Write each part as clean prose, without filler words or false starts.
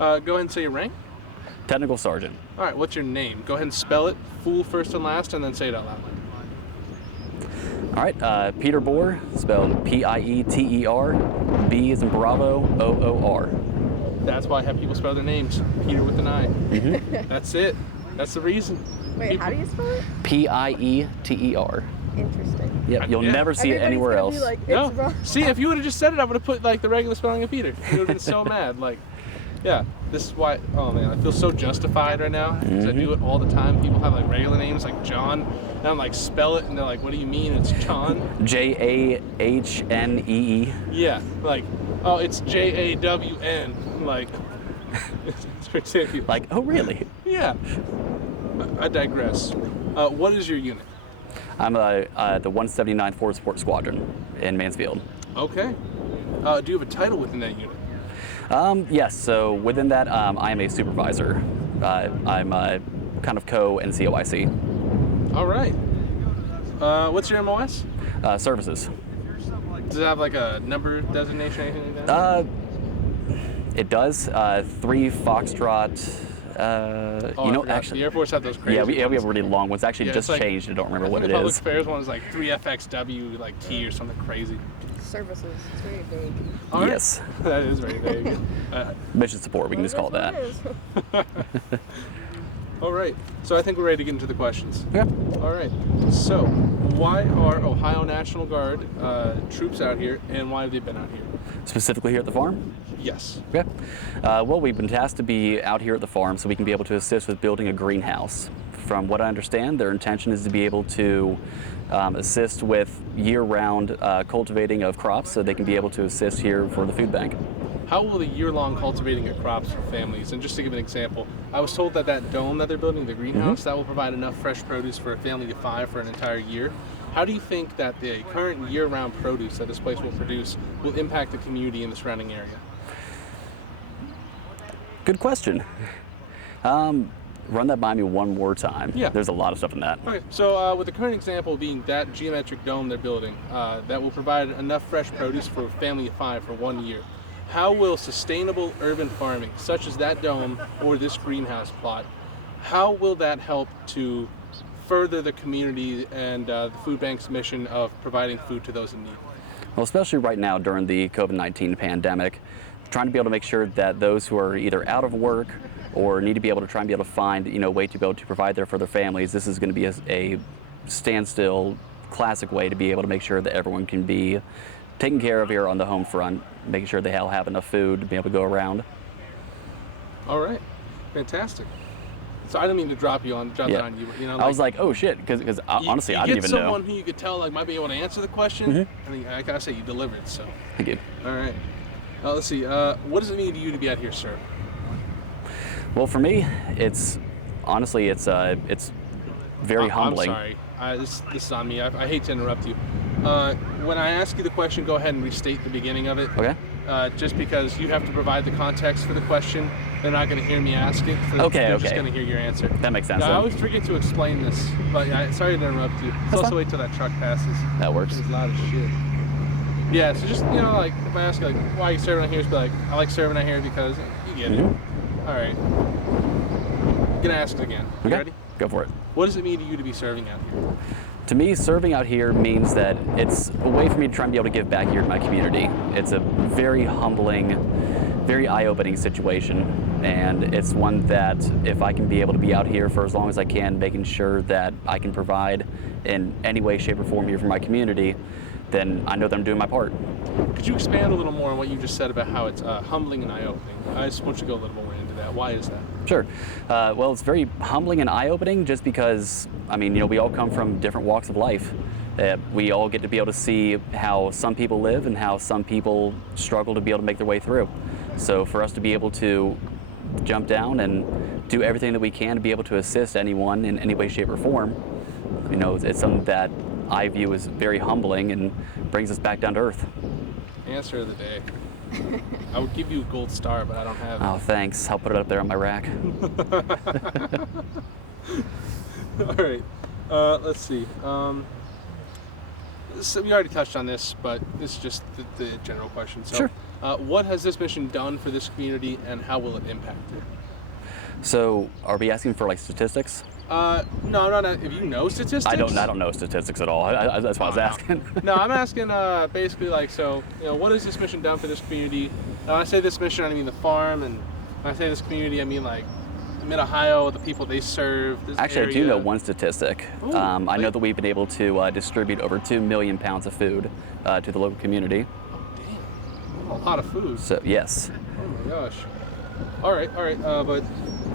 Go ahead and say your rank. Technical sergeant. All right, what's your name? Go ahead and spell it, full first and last, and then say it out loud. All right, Peter Boer, spelled P-I-E-T-E-R, B as in Bravo, O-O-R. That's why I have people spell their names. Peter with an I. That's it. That's the reason. Wait, how do you spell it? P-I-E-T-E-R. Interesting. Yep, you'll Yeah. never see it Everybody's anywhere gonna else. be like, it's No. wrong. See, if you would have just said it, I would have put like the regular spelling of Peter. You would have been so mad. Like, yeah, this is why. Oh man, I feel so justified right now because I do it all the time. People have like regular names like John, and I'm like spell it, and they're like, "What do you mean? It's John." J-A-H-N-E-E. Yeah, like, oh, it's J-A-W-N. Like, it's ridiculous. Like, oh really? Yeah. I digress. What is your unit? I'm the 179th Forward Support Squadron in Mansfield. Okay. Do you have a title within that unit? Yes, so within that, I am a supervisor. I'm kind of co-NCOIC. All right. What's your MOS? Services. Does it have like a number designation or anything like that? It does. 3 Foxtrot. Oh, You I know, forgot. actually, the Air Force have those crazy yeah, we have ones. really long ones. Actually, Yeah, just it's like- changed. I don't remember what The it public is. affairs one is like 3FXW, like T or something crazy. Services. It's very vague. All right. Yes, That is very vague. mission support. We can just call it that. All right. So I think we're ready to get into the questions. Yeah. All right. So why are Ohio National Guard troops out here, and why have they been out here? Specifically here at the farm. Yes. Okay. Well, we've been tasked to be out here at the farm so we can be able to assist with building a greenhouse. From what I understand, their intention is to be able to assist with year-round cultivating of crops so they can be able to assist here for the food bank. How will the year-long cultivating of crops for families? And just to give an example, I was told that that dome that they're building, the greenhouse, that will provide enough fresh produce for a family of 5 for an entire year. How do you think that the current year-round produce that this place will produce will impact the community in the surrounding area? Good question. Run that by me one more time. Yeah. There's a lot of stuff in that. Okay, so with the current example being that geometric dome they're building, that will provide enough fresh produce for a family of 5 for 1 year. How will sustainable urban farming, such as that dome or this greenhouse plot, how will that help to further the community and the food bank's mission of providing food to those in need? Well, especially right now during the COVID-19 pandemic, trying to be able to make sure that those who are either out of work or need to be able to try and be able to find, a way to be able to provide there for their families, this is going to be a standstill, classic way to be able to make sure that everyone can be taken care of here on the home front, making sure they all have enough food to be able to go around. All right, fantastic. So I didn't mean to drop that on you. I was like, oh shit, because honestly, I didn't even You know. get someone who you could tell like might be able to answer the question. I mean, I gotta say you delivered. So, Thank you. all right. Let's see. What does it mean to you to be out here, sir? Well, for me, it's honestly, it's very humbling. I'm sorry. This is on me. I hate to interrupt you. When I ask you the question, go ahead and restate the beginning of it. Okay. Just because you have to provide the context for the question, they're not going to hear me ask it. They're just going to hear your answer. That makes sense. Now, I then. always forget to explain this, but sorry to interrupt you. Let's also wait till that truck passes. That works. It's loud as shit. Yeah, so just, like, if I ask you, like, why are you serving out here? Just be like, I like serving out here because you get it. All right. I'm going to ask it again. You Okay. ready? Go for it. What does it mean to you to be serving out here? To me, serving out here means that it's a way for me to try and be able to give back here to my community. It's a very humbling, very eye-opening situation, and it's one that if I can be able to be out here for as long as I can, making sure that I can provide in any way, shape, or form here for my community, then I know that I'm doing my part. Could you expand a little more on what you just said about how it's humbling and eye-opening? I just want you to go a little more into that. Why is that? Sure. Well, it's very humbling and eye-opening just because, we all come from different walks of life. We all get to be able to see how some people live and how some people struggle to be able to make their way through. So for us to be able to jump down and do everything that we can to be able to assist anyone in any way, shape, or form, it's something that I view as very humbling and brings us back down to earth. Answer of the day. I would give you a gold star, but I don't have it. Oh, thanks. I'll put it up there on my rack. All right. Let's see. So we already touched on this, but this is just the general question. So, Sure. What has this mission done for this community, and how will it impact it? So, are we asking for like statistics? No, I'm not. If you know statistics, I don't know statistics at all. That's why I was asking. No, I'm asking basically like, so, what has this mission done for this community? When I say this mission, I mean the farm, and when I say this community, I mean like Mid-Ohio, the people they serve. This Actually, area. I do know one statistic. Ooh, I know that we've been able to distribute over 2 million pounds of food to the local community. A lot of food. So, yes. Oh my gosh. All right. But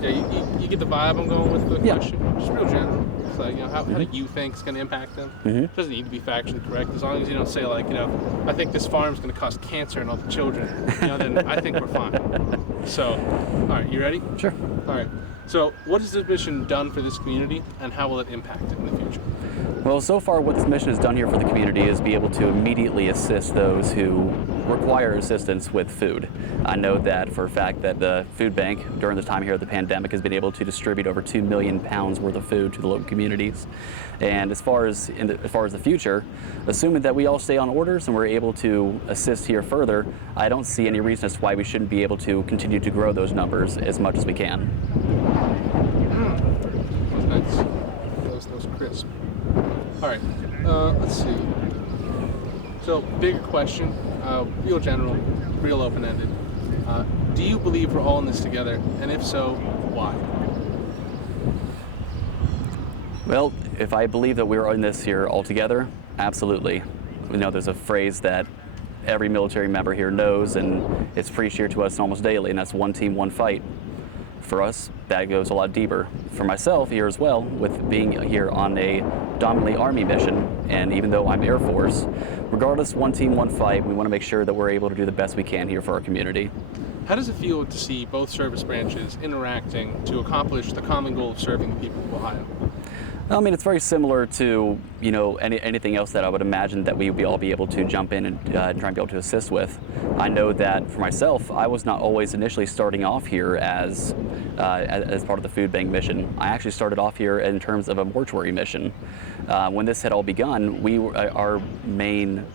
yeah, you get the vibe I'm going with the Yeah. question. Just real general. It's like, how do you think it's going to impact them? It doesn't need to be factually correct. As long as you don't say like, I think this farm's going to cause cancer in all the children. Then I think we're fine. So, all right, you ready? Sure. All right. So, what has this mission done for this community, and how will it impact it in the future? Well, so far what this mission has done here for the community is be able to immediately assist those who require assistance with food. I know that for a fact that the food bank during the time here of the pandemic has been able to distribute over 2 million pounds worth of food to the local communities. And as far as the future, assuming that we all stay on orders and we're able to assist here further, I don't see any reason as to why we shouldn't be able to continue to grow those numbers as much as we can. Those crisp. All right, let's see. So, bigger question, real general, real open-ended. Do you believe we're all in this together? And if so, why? Well, if I believe that we're in this here all together, absolutely. There's a phrase that every military member here knows, and it's preached here to us almost daily, and that's one team, one fight. For us, that goes a lot deeper. For myself here as well, with being here on a dominantly Army mission, and even though I'm Air Force, regardless, one team, one fight, we want to make sure that we're able to do the best we can here for our community. How does it feel to see both service branches interacting to accomplish the common goal of serving the people of Ohio? I mean, it's very similar to, anything else that I would imagine that we would all be able to jump in and try and be able to assist with. I know that for myself, I was not always initially starting off here as part of the food bank mission. I actually started off here in terms of a mortuary mission. When this had all begun, our main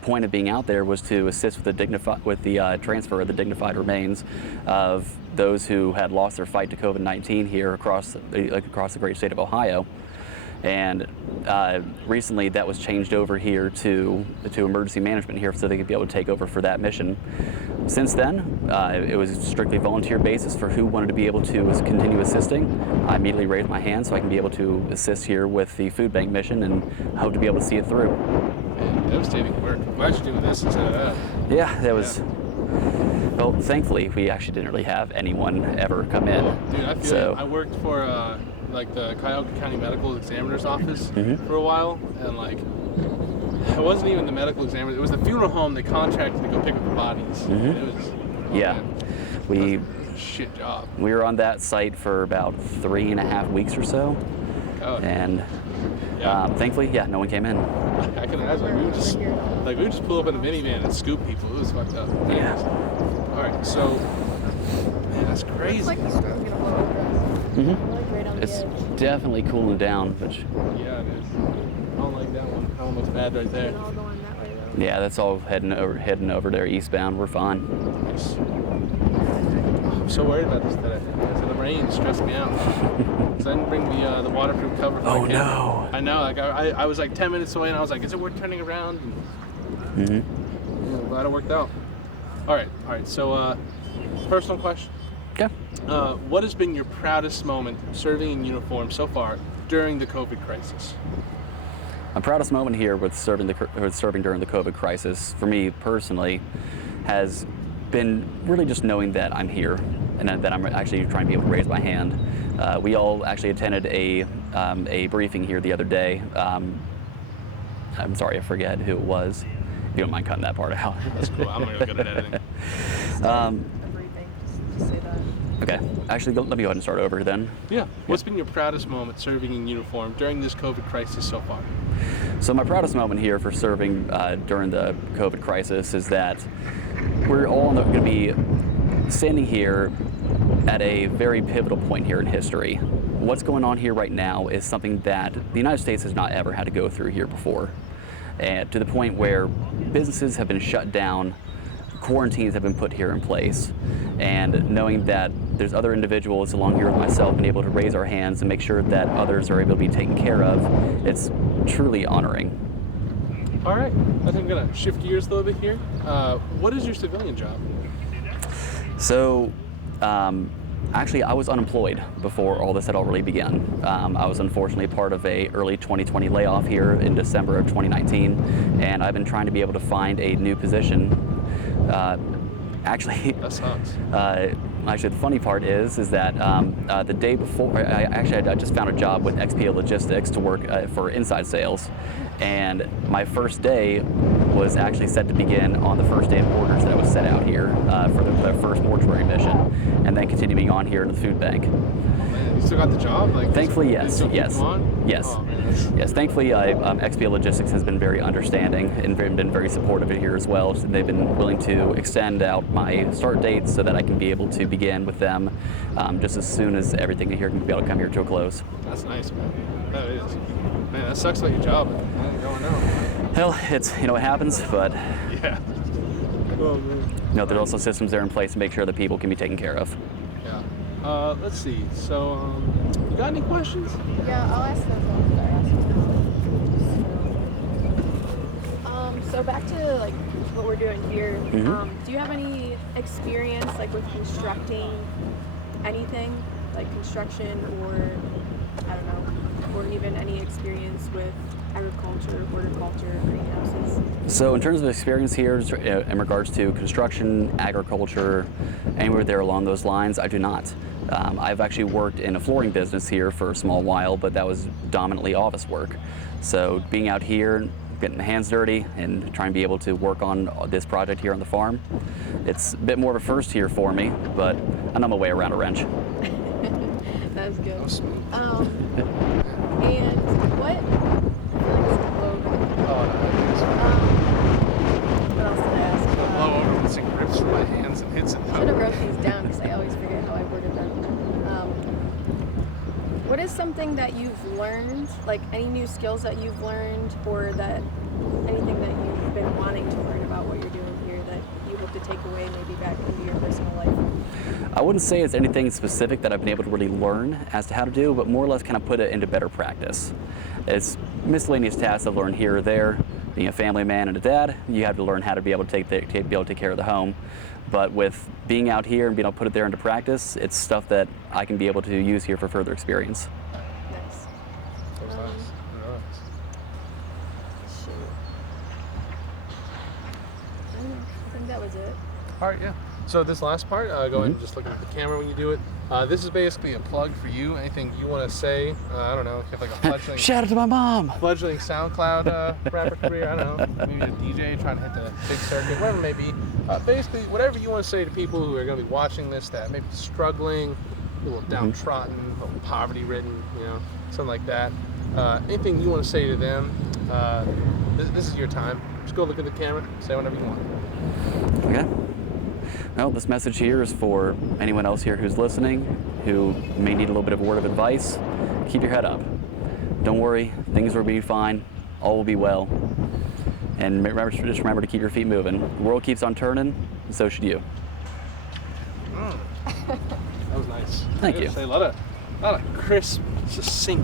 point of being out there was to assist with the transfer of the dignified remains of those who had lost their fight to COVID-19 here across the great state of Ohio. And recently that was changed over here to emergency management here so they could be able to take over for that mission. Since then, it was strictly volunteer basis for who wanted to be able to continue assisting. I immediately raised my hand so I can be able to assist here with the food bank mission and hope to be able to see it through. Man, devastating work. I'm glad you're doing this instead of that. Yeah, that was... Well, thankfully, we actually didn't really have anyone ever come in. Oh, dude, I feel like I worked for the Cuyahoga County Medical Examiner's office for a while, and it wasn't even the medical examiner; it was the funeral home that contracted to go pick up the bodies. It was it was a shit job. We were on that site for about 3.5 weeks or so, and thankfully, no one came in. I can imagine we would just pull up in a minivan and scoop people. It was fucked up. Yeah. All right, so man, that's crazy. It's like the storm's gonna blow over us. Like right on the It's edge. definitely cooling down, but Yeah, it is. I don't like that one. That one looks bad right there. We're all going that way though. yeah, that's all heading over there eastbound. We're fine. Nice. I'm so worried about this today. Because the rain stressed me out. So I didn't bring the waterproof cover for my camera. No! I know. I was like 10 minutes away, and I was like, "Is it worth turning around?" And, I'm glad it worked out. All right. So, personal question. Okay. What has been your proudest moment serving in uniform so far during the COVID crisis? My proudest moment here with serving during the COVID crisis, for me personally, has been really just knowing that I'm here and that I'm actually trying to be able to raise my hand. We all actually attended a briefing here the other day. I'm sorry, I forget who it was. If you don't mind cutting that part out. That's cool. I'm really good at editing. A briefing, just say that. Okay, actually, let me go ahead and start over then. Yeah. What's been your proudest moment serving in uniform during this COVID crisis so far? So my proudest moment here for serving during the COVID crisis is that we're all going to be standing here at a very pivotal point here in history. What's going on here right now is something that the United States has not ever had to go through here before. And to the point where businesses have been shut down, quarantines have been put here in place, and knowing that there's other individuals along here with myself being able to raise our hands and make sure that others are able to be taken care of, it's truly honoring. All right, I think I'm gonna shift gears a little bit here. What is your civilian job? So, actually, I was unemployed before all this had already begun. I was unfortunately part of a early 2020 layoff here in December of 2019, and I've been trying to be able to find a new position. Actually, That sucks. Actually, the funny part is that the day before, I just found a job with XPO Logistics to work for inside sales, and my first day was actually set to begin on the first day of orders that was set out here for the first mortuary mission, and then continuing on here to the food bank. Man, you still got the job? Like, Thankfully, they yes, still keep yes, you on? yes, Oh, man, that's- yes. Thankfully, XPO Logistics has been very understanding and been very supportive of here as well. So they've been willing to extend out my start date so that I can be able to begin with them just as soon as everything here can be able to come here to a close. That's nice, man. That is. Man, that sucks about your job. Man, going out. Hell, it's, it happens, but Yeah. Oh, man. there's also systems there in place to make sure that people can be taken care of. Yeah. Let's see. So, you got any questions? Yeah, I'll ask them after I ask them. So back to like what we're doing here. Mhm. Do you have any experience like with constructing anything, like construction, or I don't know, or even any experience with agriculture, horticulture, greenhouses? So in terms of experience here, in regards to construction, agriculture, anywhere there along those lines, I do not. I've actually worked in a flooring business here for a small while, but that was dominantly office work. So being out here, getting the hands dirty and trying to be able to work on this project here on the farm, it's a bit more of a first here for me, but I know my way around a wrench. That's good. Oh, sweet. And what? I feel like it's low. Oh, What else did I ask? no. Blow over once it grips from my hands and hits it. Should have wrote these down because I always forget how I worded them. What is something that you've learned, like any new skills that you've learned, or that anything that you've been wanting to learn about what you're doing here that you hope to take away maybe back into your personal life? I wouldn't say it's anything specific that I've been able to really learn as to how to do, but more or less kind of put it into better practice. It's miscellaneous tasks I've learned here or there. Being a family man and a dad, you have to learn how to be able to be able to take care of the home. But with being out here and being able to put it there into practice, it's stuff that I can be able to use here for further experience. Nice. That's nice. Shoot. I don't know. I think that was it. All right, yeah. So this last part, go ahead and just look at the camera when you do it. This is basically a plug for you. Anything you want to say? I don't know. If you have like a fledgling, Shout out to my mom! fledgling SoundCloud rapper career. I don't know. Maybe a DJ trying to hit the big circuit, whatever it may be. Basically, whatever you want to say to people who are going to be watching this that may be struggling, a little downtrodden, a little poverty-ridden, something like that. Anything you want to say to them, this is your time. Just go look at the camera, say whatever you want. Okay. Well, this message here is for anyone else here who's listening, who may need a little bit of a word of advice. Keep your head up. Don't worry, things will be fine. All will be well. And just remember to keep your feet moving. The world keeps on turning, and so should you. That was nice. Thank I gotta you. say, a lot of crisp, succinct